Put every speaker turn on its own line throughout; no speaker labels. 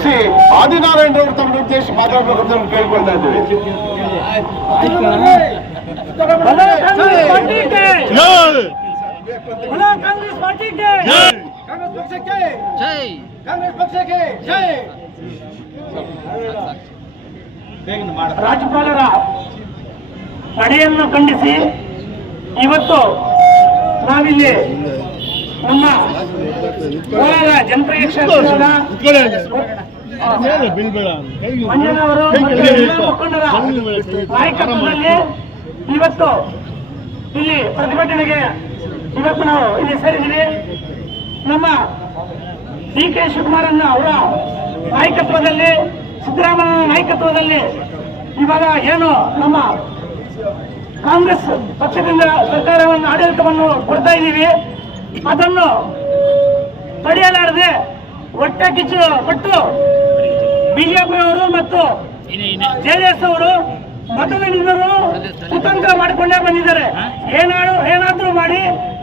ಶ್ರೀ ಆದಿನಾರಾಯಣ ಅವರು ತಮ್ಮ ಉದ್ದೇಶಿಸಿ ಮಾತಾಡಬೇಕು ಅಂತ
ಕಾಂಗ್ರೆಸ್ ಪಾರ್ಟಿ ಕಾಂಗ್ರೆಸ್ ಪಾರ್ಟಿಗೆ ಕಾಂಗ್ರೆಸ್ ಪಕ್ಷಕ್ಕೆ
ಜೈ
ಕಾಂಗ್ರೆಸ್ ಪಕ್ಷಕ್ಕೆ ಜೈ ರಾಜ್ಯಪಾಲರ ನಡೆಯನ್ನು ಖಂಡಿಸಿ ಇವತ್ತು ನಾವಿಲ್ಲಿ ನಮ್ಮ ಕೋಲಾರ ಜನಪ್ರಿಯ ಕ್ಷೇತ್ರದ ಮಂಜನವರು ಮುಖಂಡರ ನಾಯಕತ್ವದಲ್ಲಿ ಇವತ್ತು ಇಲ್ಲಿ ಪ್ರತಿಭಟನೆಗೆ ಇವತ್ತು ನಾವು ಇಲ್ಲಿ ಸೇರಿದ್ದೀವಿ. ನಮ್ಮ ಡಿ ಕೆ ಶಿವಕುಮಾರನ್ನ ಅವರ ನಾಯಕತ್ವದಲ್ಲಿ, ಸಿದ್ದರಾಮಯ್ಯ ನಾಯಕತ್ವದಲ್ಲಿ ಇವಾಗ ಏನು ನಮ್ಮ ಕಾಂಗ್ರೆಸ್ ಪಕ್ಷದಿಂದ ಸರ್ಕಾರವನ್ನು ಆಡಳಿತವನ್ನು ಕೊಡ್ತಾ ಇದ್ದೀವಿ. ಅದನ್ನು ತಡೆಯಲಾರದೆ ಹೊಟ್ಟೆ ಕಿಚ್ಚು ಪಟ್ಟು ಬಿಜೆಪಿಯವರು ಮತ್ತು ಜೆಡಿಎಸ್ ಅವರು ಮೊದಲಿನಿಂದಲೂ ಕುತಂತ್ರ ಮಾಡಿಕೊಂಡೇ ಬಂದಿದ್ದಾರೆ. ಏನಾದ್ರು ಏನಾದ್ರೂ ಮಾಡಿ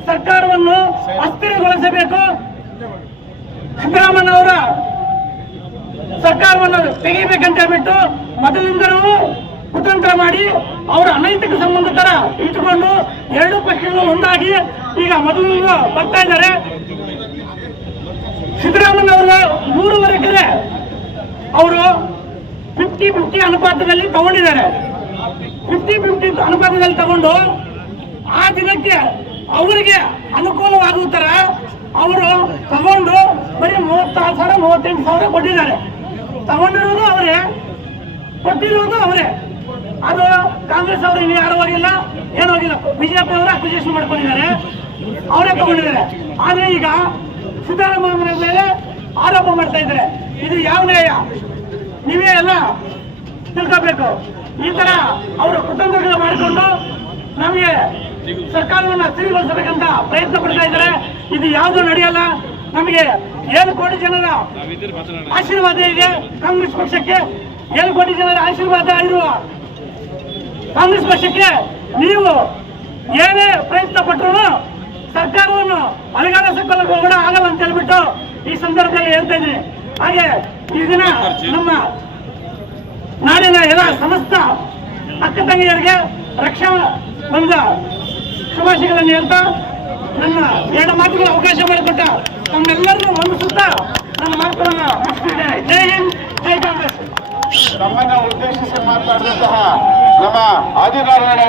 ಸರ್ಕಾರವನ್ನು ಅಸ್ಥಿರಗೊಳಿಸಬೇಕು. ಸಿದ್ದರಾಮಯ್ಯ ಅವರ ಸರ್ಕಾರವನ್ನು ತೆಗಿಬೇಕಂತ ಹೇಳ್ಬಿಟ್ಟು ಮೊದಲಿಂದಲೂ ಕುತಂತ್ರ ಮಾಡಿ ಅವರ ಅನೈತಿಕ ಸಂಬಂಧ ತರ ಇಟ್ಟುಕೊಂಡು ಎರಡು ಪಕ್ಷಗಳು ಒಂದಾಗಿ ಈಗ ಮೊದಲು ಬರ್ತಾ ಇದ್ದಾರೆ. ಸಿದ್ದರಾಮಯ್ಯ ಅವರ ಮೂರುವರೆ ಕಡೆ ಅವರು ಫಿಫ್ಟಿ ಫಿಫ್ಟಿ ಅನುಪಾತದಲ್ಲಿ ತಗೊಂಡಿದ್ದಾರೆ. ಫಿಫ್ಟಿ ಫಿಫ್ಟಿ ಅನುಪಾತದಲ್ಲಿ ತಗೊಂಡು ಆ ದಿನಕ್ಕೆ ಅವರಿಗೆ ಅನುಕೂಲವಾಗುವ ತರ ಅವರು ತಗೊಂಡು ಬರೀ ಮೂವತ್ತಾರು ಸಾವಿರ, ಮೂವತ್ತೆಂಟು ಸಾವಿರ ಕೊಟ್ಟಿದ್ದಾರೆ. ತಗೊಂಡಿರೋದು ಅವರೇ, ಕೊಟ್ಟಿರೋದು ಅವರೇ. ಅದು ಕಾಂಗ್ರೆಸ್ ಅವರು ಇನ್ನು ಯಾರು ಹೋಗಿಲ್ಲ. ಏನು ಹೋಗಿಲ್ಲ. ಬಿಜೆಪಿ ಅವರು ಅಕ್ವಿಜೇಷನ್ ಮಾಡ್ಕೊಂಡಿದ್ದಾರೆ. ಅವರೇ ತಗೊಂಡಿದ್ದಾರೆ. ಆದ್ರೆ ಈಗ ಸಿದ್ದರಾಮಯ್ಯ ಮೇಲೆ ಆರೋಪ ಮಾಡ್ತಾ ಇದ್ದಾರೆ. ಇದು ಯಾವ ನ್ಯಾಯ? ನೀವೇ ಎಲ್ಲ ತಿಳ್ಕೋಬೇಕು. ಈ ತರ ಅವರು ಕುಟುಂಬಗಳು ಮಾಡಿಕೊಂಡು ನಮಗೆ ಸರ್ಕಾರವನ್ನು ಸ್ಥಿರಗೊಳಿಸಬೇಕಂತ ಪ್ರಯತ್ನ ಪಡ್ತಾ ಇದ್ದಾರೆ. ಇದು ಯಾವುದು ನಡೆಯಲ್ಲ. ನಮಗೆ ಏಳು ಕೋಟಿ ಜನರ ಆಶೀರ್ವಾದ ಇದೆ. ಕಾಂಗ್ರೆಸ್ ಪಕ್ಷಕ್ಕೆ ಏಳು ಕೋಟಿ ಜನರ ಆಶೀರ್ವಾದ ಇರುವ ಕಾಂಗ್ರೆಸ್ ಪಕ್ಷಕ್ಕೆ ನೀವು ಏನೇ ಪ್ರಯತ್ನ ಪಟ್ಟರು ಸರ್ಕಾರವನ್ನು ಅಲಗಾಡಿಸಿಕೊಳ್ಳಕ್ಕೆ ಕೂಡ ಆಗಲ್ಲ ಅಂತ ಹೇಳ್ಬಿಟ್ಟು ಈ ಸಂದರ್ಭದಲ್ಲಿ ಹೇಳ್ತೇನೆ ಹಾಗೆ ಈ ದಿನ ನಮ್ಮ ನಾಡಿನ ಎಲ್ಲ ಸಮಸ್ತ ಅಕ್ಕ ತಂಗಿಯರಿಗೆ ರಕ್ಷಾ ಬಂದ ಶುಭಾಶಯಗಳನ್ನು ಹೇಳ್ತಾ ನನ್ನ ಎರಡು ಮಾತುಗಳ ಅವಕಾಶ ಮಾಡಿಕೊಟ್ಟ ನಮ್ಮೆಲ್ಲರನ್ನೂ ವಂದಿಸುತ್ತಾ ನನ್ನ ಮಾತುಗಳನ್ನು ಮುಗಿಸ್ತಿದ್ದೇನೆ. ಜೈ ಹಿಂದ್, ಜೈ ಕಾಂಗ್ರೆಸ್.
ನಮ್ಮನ್ನ ಉದ್ದೇಶಿಸಿ ಮಾತನಾಡಿದಂತಹ ನಮ್ಮ ಆದಿನಾರಾಯಣ